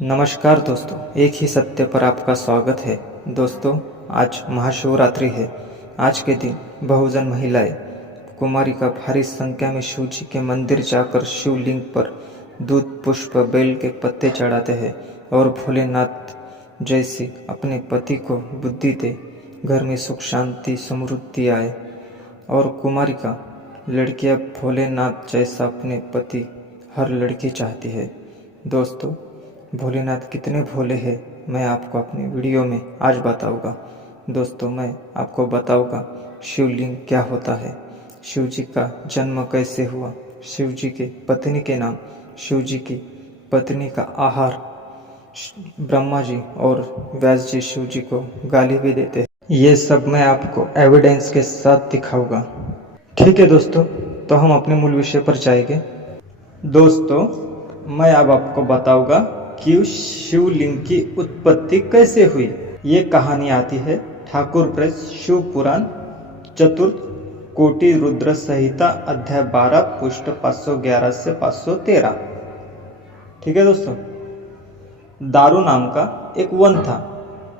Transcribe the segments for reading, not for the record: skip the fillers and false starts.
नमस्कार दोस्तों, एक ही सत्य पर आपका स्वागत है। दोस्तों, आज महाशिवरात्रि है। आज के दिन बहुजन महिलाएं कुमारिका भारी संख्या में शिव जी के मंदिर जाकर शिवलिंग पर दूध, पुष्प, बेल के पत्ते चढ़ाते हैं और भोलेनाथ जैसी अपने पति को बुद्धि दे, घर में सुख शांति समृद्धि आए। और कुमारिका लड़कियां भोलेनाथ जैसा अपने पति हर लड़की चाहती है। दोस्तों, भोलेनाथ कितने भोले हैं, मैं आपको अपने वीडियो में आज बताऊंगा। दोस्तों, मैं आपको बताऊंगा शिवलिंग क्या होता है, शिव जी का जन्म कैसे हुआ, शिव जी के पत्नी के नाम, शिव जी की पत्नी का आहार। ब्रह्मा जी और व्यास जी शिव जी को गाली भी देते हैं। ये सब मैं आपको एविडेंस के साथ दिखाऊंगा। ठीक है दोस्तों, तो हम अपने मूल विषय पर जाएंगे। दोस्तों, मैं अब आपको बताऊंगा कि शिवलिंग की उत्पत्ति कैसे हुई। ये कहानी आती है ठाकुर प्रेस शिव पुराण चतुर्थ कोटि रुद्र संहिता अध्याय 12 पृष्ठ 511 से 513। ठीक है दोस्तों, दारू नाम का एक वन था।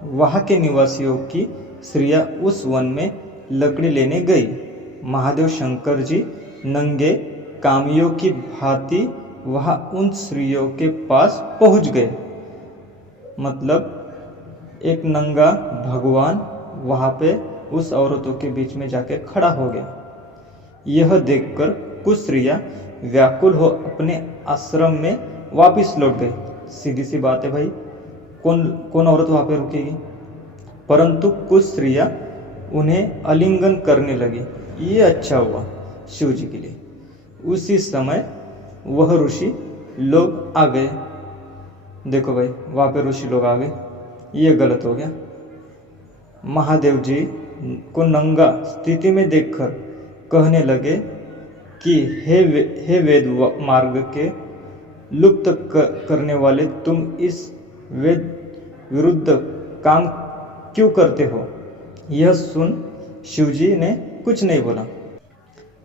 वहां के निवासियों की स्त्रियां उस वन में लकड़ी लेने गई। महादेव शंकर जी नंगे कामियों की भांति वह उन स्त्रियों के पास पहुंच गए। मतलब एक नंगा भगवान वहां पे उस औरतों के बीच में जाके खड़ा हो गया। यह देखकर कुछ स्त्रियां व्याकुल हो अपने आश्रम में वापस लौट गई। सीधी सी बात है भाई, कौन औरत वहां पे रुकेगी। परंतु कुछ स्त्रियां उन्हें आलिंगन करने लगी। ये अच्छा हुआ शिव जी के लिए। उसी समय वह ऋषि लोग आ गए। देखो भाई, वहां पे ऋषि लोग आ गए, ये गलत हो गया। महादेव जी को नंगा स्थिति में देखकर कहने लगे कि हे वेद मार्ग के लुप्त करने वाले, तुम इस वेद विरुद्ध काम क्यों करते हो। यह सुन शिवजी ने कुछ नहीं बोला।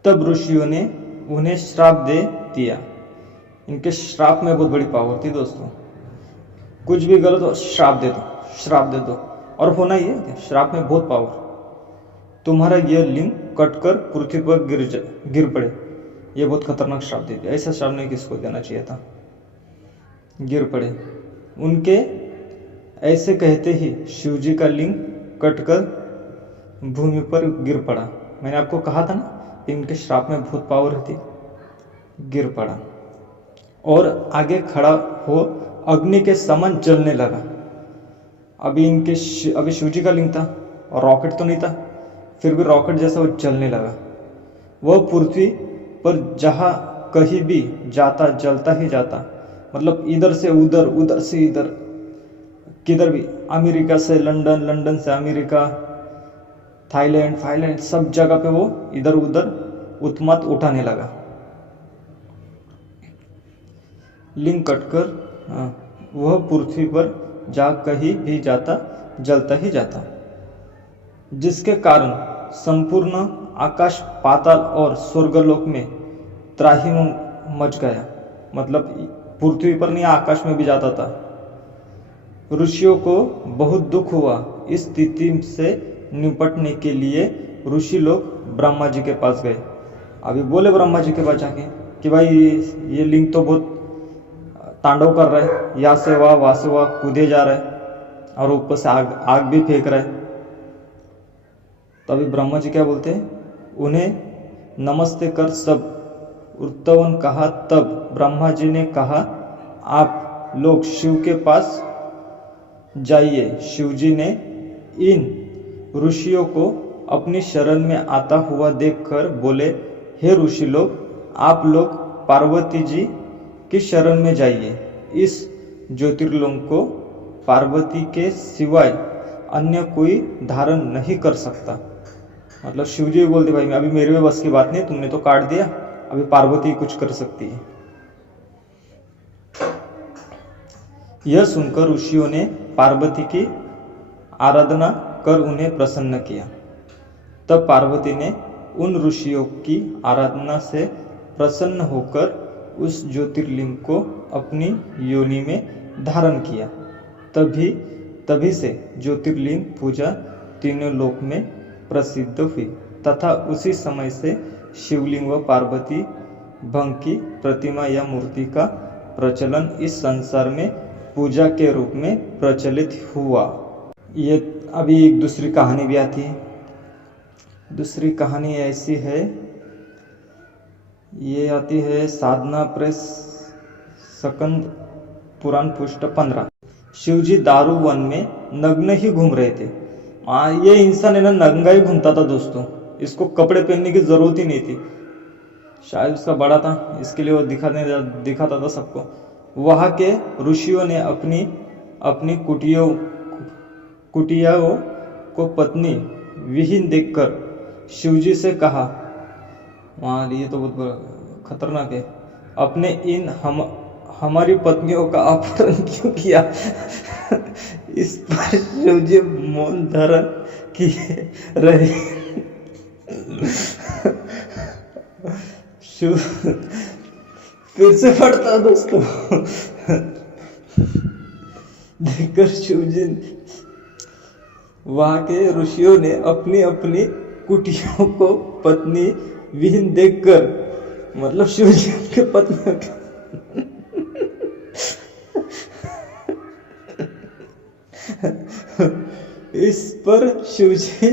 तब ऋषियों ने उन्हें श्राप दे दिया। इनके श्राप में बहुत बड़ी पावर थी दोस्तों। कुछ भी गलत हो, श्राप दे दो, श्राप दे दो, और होना ही है। श्राप में बहुत पावर। तुम्हारा यह लिंग कटकर पृथ्वी पर गिर पड़े। यह बहुत खतरनाक श्राप दे दिया। ऐसा श्राप नहीं किसको देना चाहिए था। गिर पड़े। उनके ऐसे कहते ही शिव जी का लिंग कटकर भूमि पर गिर पड़ा। मैंने आपको कहा था ना, इनके श्राप में बहुत पावर थी। गिर पड़ा और आगे खड़ा हो अग्नि के समान जलने लगा। अभी शिव जी का लिंग था और रॉकेट तो नहीं था, फिर भी रॉकेट जैसा वो जलने लगा। वह पृथ्वी पर जहां कहीं भी जाता जलता ही जाता। मतलब इधर से उधर, उधर से इधर, किधर भी, अमेरिका से लंदन, लंदन से अमेरिका, थाईलैंड, सब जगह पे वो इधर उधर उत्मात उठाने लगा। लिंग कटकर वह पृथ्वी पर जा कहीं भी जाता जलता ही जाता, जिसके कारण संपूर्ण आकाश, पाताल और स्वर्गलोक में त्राही मच गया। मतलब पृथ्वी पर नहीं, आकाश में भी जाता था। ऋषियों को बहुत दुख हुआ। इस स्थिति से निपटने के लिए ऋषि लोग ब्रह्मा जी के पास गए। अभी बोले ब्रह्मा जी के पास जाके कि भाई ये लिंग तो बहुत तांडव कर रहा है, यहाँ से वहाँ से वहाँ कूदे जा रहा है और ऊपर से आग भी फेंक रहा है। तो अभी ब्रह्मा जी क्या बोलते हैं, उन्हें नमस्ते कर सब उत्तवन कहा। तब ब्रह्मा जी ने कहा, आप लोग शिव के पास जाइए। शिव जी ने इन ऋषियों को अपनी शरण में आता हुआ देखकर बोले, हे ऋषि लोग, आप लोग पार्वती जी की शरण में जाइए। इस ज्योतिर्लिंग को पार्वती के सिवाय अन्य कोई धारण नहीं कर सकता। मतलब शिवजी बोलते, भाई अभी मेरे में बस की बात नहीं, तुमने तो काट दिया, अभी पार्वती कुछ कर सकती है। यह सुनकर ऋषियों ने पार्वती की आराधना कर उन्हें प्रसन्न किया। तब पार्वती ने उन ऋषियों की आराधना से प्रसन्न होकर उस ज्योतिर्लिंग को अपनी योनि में धारण किया। तभी से ज्योतिर्लिंग पूजा तीनों लोक में प्रसिद्ध हुई तथा उसी समय से शिवलिंग व पार्वती भंग की प्रतिमा या मूर्ति का प्रचलन इस संसार में पूजा के रूप में प्रचलित हुआ। ये अभी एक दूसरी कहानी भी आती है। दूसरी कहानी ऐसी है, ये आती है साधना प्रेस स्कंद पुराण पृष्ठ 15। शिवजी दारू वन में नग्न ही घूम रहे थे। ये इंसान है ना, नंगा ही घूमता था दोस्तों, इसको कपड़े पहनने की जरूरत ही नहीं थी। शायद उसका बड़ा था, इसके लिए वो दिखाता था सबको। वहाँ के ऋषियों ने अपनी कुटियाओं को पत्नी विहीन देखकर शिवजी से कहा, वहाँ ये तो बहुत खतरनाक है, अपने इन हमारी पत्नियों का अपहरण क्यों किया? इस पर शिवजी मौन धारण किए रहे। फिर से पढ़ता दोस्तों। देखकर शिवजी, वहां के ऋषियों ने अपनी कुटियों को पत्नी विहीन देखकर, मतलब शिवजी के पत्नियों के इस पर शिवजी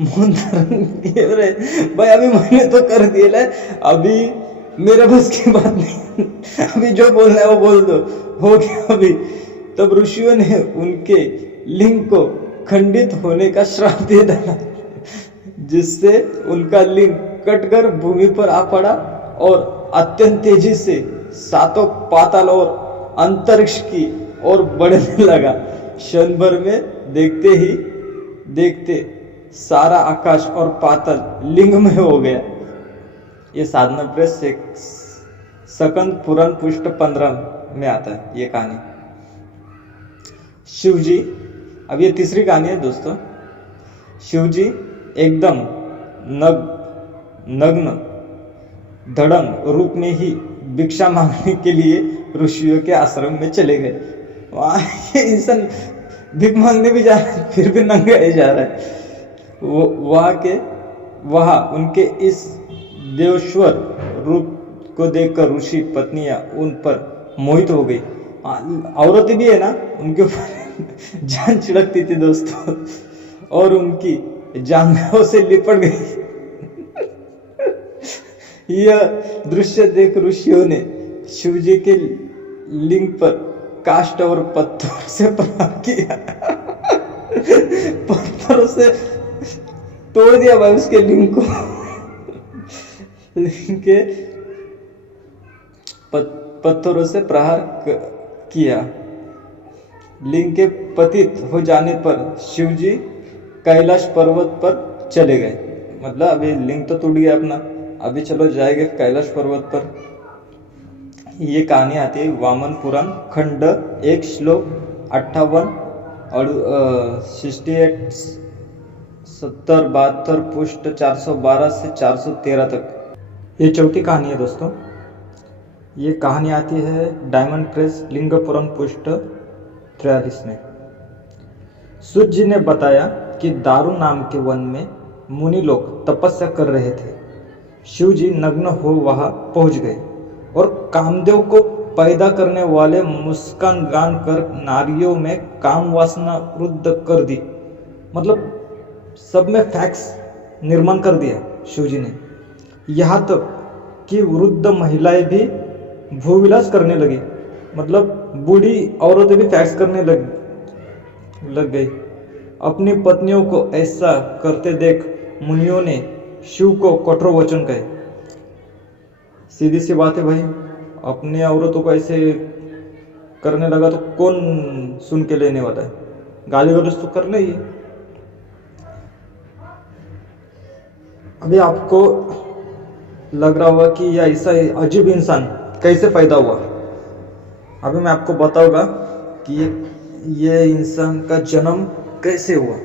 मौन धारण किए रहे। भाई अभी मैंने तो कर दिया है, अभी मेरे बस की बात नहीं, अभी जो बोलना है वो बोल दो, हो गया अभी। तब ऋषियों ने उनके लिंग को खंडित होने का श्राप दे डाला, जिससे उनका लिंग कटकर भूमि पर आ पड़ा और अत्यंत तेजी से सातों पाताल और अंतरिक्ष की ओर बढ़ने लगा। क्षण भर में देखते सारा आकाश और पाताल लिंग में हो गया। ये साधना प्रेस स्कंद पुराण पृष्ठ 15 में आता है ये कहानी। शिवजी, अब ये तीसरी कहानी है दोस्तों। शिवजी एकदम नग्न धड़ंग रूप में ही भिक्षा मांगने के लिए ऋषियों के आश्रम में चले गए। वहाँ ये इंसान भिख मांगने भी जा रहा है, फिर भी नंगा ही जा रहा है। वहाँ उनके इस देवेश्वर रूप को देखकर ऋषि पत्नियां उन पर मोहित हो गई। औरतें भी है ना, उनके ऊपर जान छिड़कती थी दोस्तों, और उनकी जांघों से लिपट गई। यह दृश्य देख ऋषियों ने शिवजी के लिंग पर काष्ठ और पत्थर से प्रहार किया। पत्थरों से तोड़ दिया भाई उसके लिंग को। लिंग के पत्थरों से प्रहार किया। लिंग के पतित हो जाने पर शिवजी कैलाश पर्वत पर चले गए। मतलब अभी लिंग तो टूट गया अपना, अभी चलो जाएंगे कैलाश पर्वत पर। ये कहानी आती है वामन पुराण खंड 1 श्लोक 58 और 68 70 72 पृष्ठ 412 से 413 तक। ये चौथी कहानी है दोस्तों। ये कहानी आती है डायमंड प्रेस लिंग पुराण पृष्ठ 43 में। सूत जी ने बताया कि दारू नाम के वन में मुनि लोग तपस्या कर रहे थे। शिव जी नग्न हो वहां पहुंच गए और कामदेव को पैदा करने वाले मुस्कान गान कर नारियों में काम वासना वृद्ध कर दी। मतलब सब में फैक्स निर्माण कर दिया शिव जी ने। यहाँ तक कि वृद्ध महिलाएं भी भूविलास करने लगी। मतलब बूढ़ी औरतें भी फैक्स करने लग गई। अपनी पत्नियों को ऐसा करते देख मुनियों ने शिव को कठोर वचन कहे। सीधी सी बात है भाई, अपने औरतों को ऐसे करने लगा तो कौन सुन के लेने वाला है। गाली गलौज तो करना ही है। अभी आपको लग रहा होगा कि यह ऐसा अजीब इंसान कैसे पैदा हुआ। अभी मैं आपको बताऊंगा कि ये इंसान का जन्म कैसे हुआ।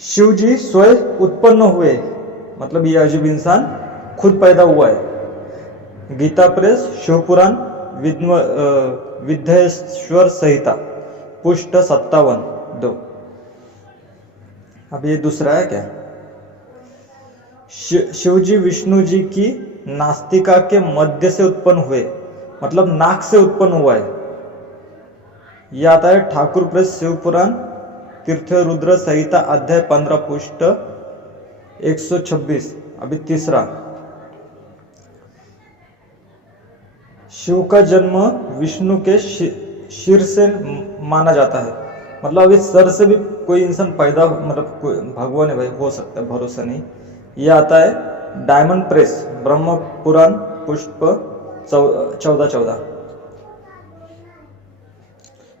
शिव जी स्वयं उत्पन्न हुए, मतलब ये अजीब इंसान खुद पैदा हुआ है। गीता प्रेस शिव पुराण विद्येश्वर संहिता पुष्ट 57-2। अब ये दूसरा है क्या, शिवजी विष्णु जी की नास्तिका के मध्य से उत्पन्न हुए, मतलब नाक से उत्पन्न हुआ है। यह आता है ठाकुर प्रेस शिवपुराण तीर्थ रुद्र संहिता अध्याय 15 पुष्ट 126। अभी तीसरा, शिव का जन्म विष्णु के शिर से माना जाता है, मतलब अभी सर से भी कोई इंसान पैदा, मतलब कोई भगवान है भाई, हो सकता है, भरोसा नहीं। यह आता है डायमंड प्रेस ब्रह्म पुराण पुष्प 14-14।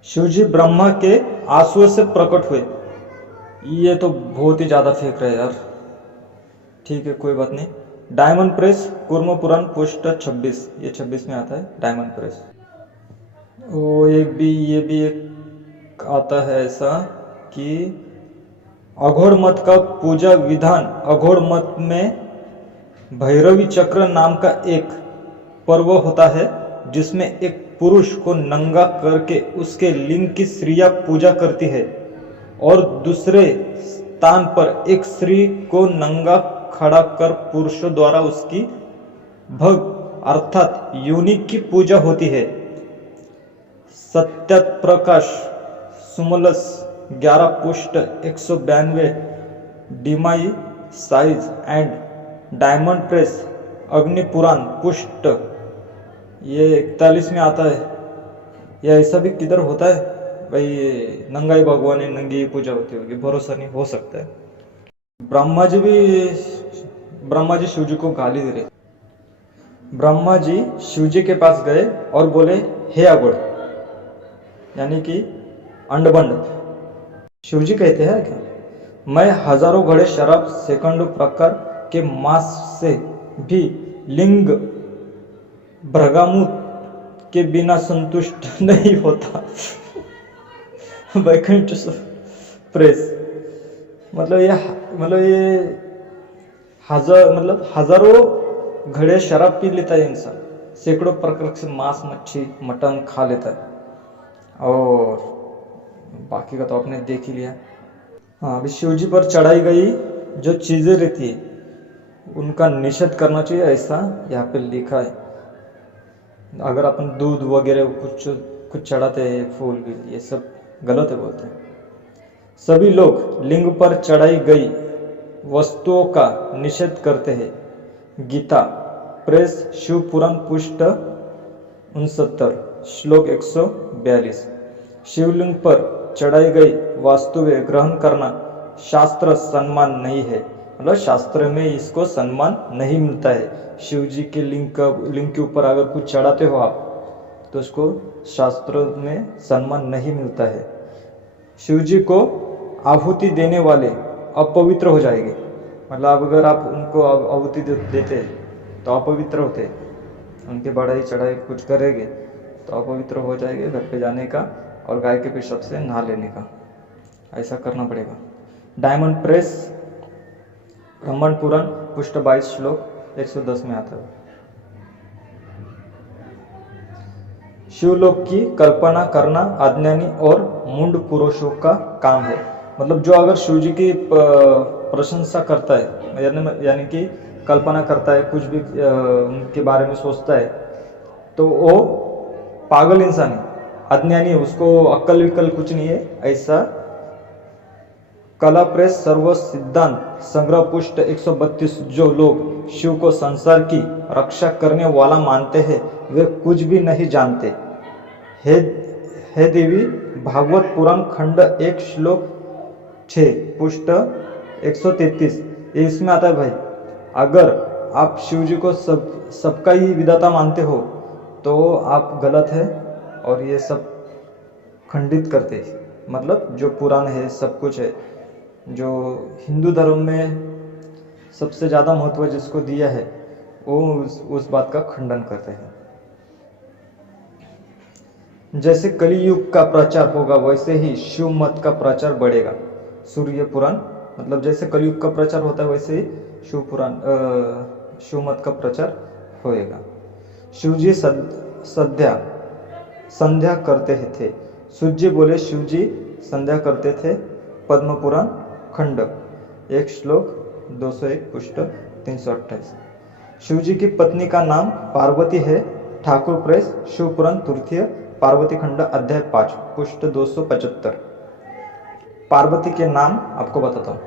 शिवजी ब्रह्मा के आंसुओं से प्रकट हुए। ये तो बहुत ही ज्यादा फेंक रहे यार, ठीक है कोई बात नहीं। डायमंड प्रेस कूर्म पुराण पुष्ट 26, ये 26 में आता है डायमंड प्रेस। ये भी एक आता है ऐसा कि अघोर मत का पूजा विधान, अघोर मत में भैरवी चक्र नाम का एक पर्व होता है जिसमें एक पुरुष को नंगा करके उसके लिंग की स्त्रियां पूजा करती है और दूसरे स्थान पर एक स्त्री को नंगा खड़ा कर पुरुषों द्वारा उसकी भग अर्थात योनि की पूजा होती है। सत्यप्रकाश सुमलस 11 पुष्ट 192 डिमाई साइज एंड डायमंड प्रेस अग्नि पुराण पुष्ट ये 41 में आता है। यह ऐसा भी किधर होता है भाई, नंगाई भगवान है, नंगी पूजा होती होगी, भरोसा नहीं, हो सकता है। ब्रह्मा जी शिव जी को गाली दे रहे। ब्रह्मा जी शिव जी के पास गए और बोले, हे अगुड़, यानी कि अंडबंड। शिव जी कहते हैं क्या, मैं हजारों घड़े शराब सेकंड प्रकार के मांस से भी लिंग भ्रगामुत के बिना संतुष्ट नहीं होता। वैकुंठ प्रेस मतलब ये हजारों घड़े शराब पी लेता है इंसान, सैकड़ों प्रकार से मांस मच्छी मटन खा लेता है, और बाकी का तो आपने देख ही लिया। हाँ, अभी शिव जी पर चढ़ाई गई जो चीजें रहती है उनका निषेध करना चाहिए, ऐसा यहाँ पे लिखा है। अगर अपन दूध वगैरह कुछ चढ़ाते हैं, फूल भी, ये सब गलत है बोलते हैं। सभी लोग लिंग पर चढ़ाई गई वस्तुओं का निषेध करते हैं। गीता प्रेस शिव पुराण पुष्ट 69 श्लोक 142। शिवलिंग पर चढ़ाई गई वस्तुएं ग्रहण करना शास्त्र सम्मान नहीं है, मतलब शास्त्र में इसको सम्मान नहीं मिलता है। शिव जी के लिंग के ऊपर अगर कुछ चढ़ाते हो आप तो उसको शास्त्र में सम्मान नहीं मिलता है। शिव जी को आहुति देने वाले अपवित्र हो जाएंगे, मतलब अगर आप उनको आहुति देते तो अपवित्र होते, उनके बढ़ाई चढ़ाई कुछ करेंगे तो अपवित्र हो जाएंगे। घर पे जाने का और गाय के पेशाब से नहा लेने का, ऐसा करना पड़ेगा। डायमंड प्रेस ब्रह्मांड पुराण पुष्ट 22 श्लोक 110 में आता है। शिवलोक की कल्पना करना अज्ञानी और मूढ़ पुरुषों का काम है, मतलब जो अगर शिव जी की प्रशंसा करता है, यानी कि कल्पना करता है, कुछ भी उनके बारे में सोचता है, तो वो पागल इंसान है, अज्ञानी है, उसको अक्ल विक्ल कुछ नहीं है। ऐसा कला प्रेस सर्व सिद्धांत संग्रह पुष्ट 132। जो लोग शिव को संसार की रक्षा करने वाला मानते हैं वे कुछ भी नहीं जानते। हे देवी भागवत पुराण खंड 1 श्लोक 6 पुष्ट 133, इसमें आता है भाई, अगर आप शिव जी को सबका ही विधाता मानते हो तो आप गलत है, और ये सब खंडित करते, मतलब जो पुराण है सब कुछ है, जो हिंदू धर्म में सबसे ज़्यादा महत्व जिसको दिया है वो उस बात का खंडन करते हैं। जैसे कलियुग का प्रचार होगा वैसे ही शिव मत का प्रचार बढ़ेगा। सूर्य पुराण, मतलब जैसे कलियुग का प्रचार होता है वैसे ही शिव मत का प्रचार होएगा। शिव जी संध्या करते थे। सूजी बोले शिवजी संध्या करते थे। पद्म पुराण खंड 1 श्लोक 201 पृष्ठ 328। शिवजी की पत्नी का नाम पार्वती है। ठाकुर प्रेस शिवपुराण तृतीय पार्वती खंड अध्याय 5 पृष्ठ 275। पार्वती के नाम आपको बताता हूँ।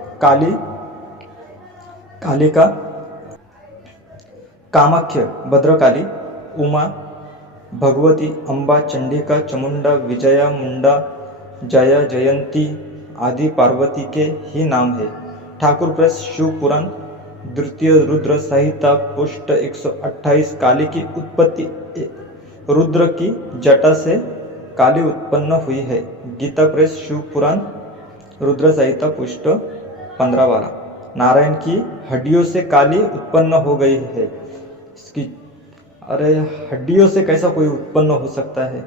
कालिका, कामाख्य, भद्रकाली, उमा, भगवती, अम्बा, चंडिका, चामुंडा, विजया, मुंडा, जया, जयंती आदि पार्वती के ही नाम है। ठाकुर प्रेस शिव पुराण द्वितीय रुद्र संहिता पृष्ठ 128। काली की उत्पत्ति रुद्र की जटा से काली उत्पन्न हुई है। गीता प्रेस शिव पुराण रुद्र संहिता पृष्ठ 15-12। नारायण की हड्डियों से काली उत्पन्न हो गई है। इसकी अरे हड्डियों से कैसा कोई उत्पन्न हो सकता है।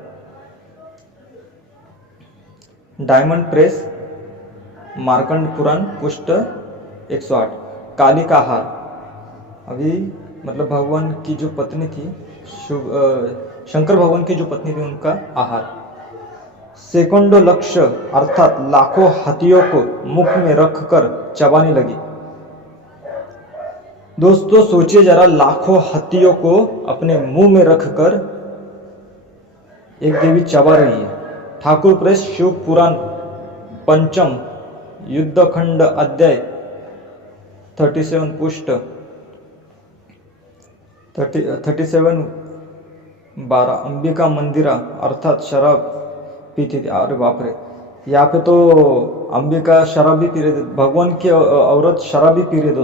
डायमंड प्रेस मार्कंड पुराण पृष्ठ 108। काली का हार, अभी मतलब भगवान की जो पत्नी थी शंकर भगवान की जो पत्नी थी उनका आहार। सेकंडों लक्ष्य अर्थात लाखों हाथियों को मुख में रखकर चबाने लगी। दोस्तों सोचिए जरा, लाखों हाथियों को अपने मुंह में रखकर एक देवी चबा रही है। ठाकुर प्रेस शिव पुराण पंचम युद्धखंड अध्याय 37 पृष्ठ 37-12। अंबिका मंदिरा अर्थात शराब पीती थी। अरे बाप रे, यहाँ पे तो अंबिका शराब भी पी रहे थे। भगवान की औरत शराब भी पी रही है।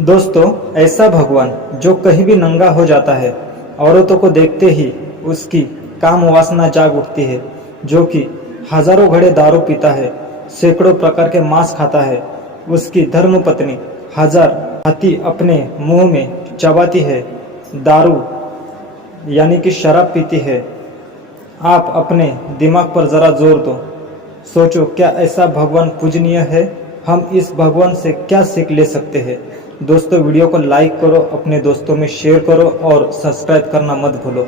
दोस्तों ऐसा भगवान जो कहीं भी नंगा हो जाता है, औरतों को देखते ही उसकी काम वासना जाग उठती है, जो कि हजारों घड़े दारू पीता है, सैकड़ों प्रकार के मांस खाता है, उसकी धर्मपत्नी 1000 हाथी अपने मुंह में चबाती है, दारू यानी कि शराब पीती है। आप अपने दिमाग पर जरा जोर दो, सोचो क्या ऐसा भगवान पूजनीय है? हम इस भगवान से क्या सीख ले सकते हैं? दोस्तों वीडियो को लाइक करो, अपने दोस्तों में शेयर करो और सब्सक्राइब करना मत भूलो।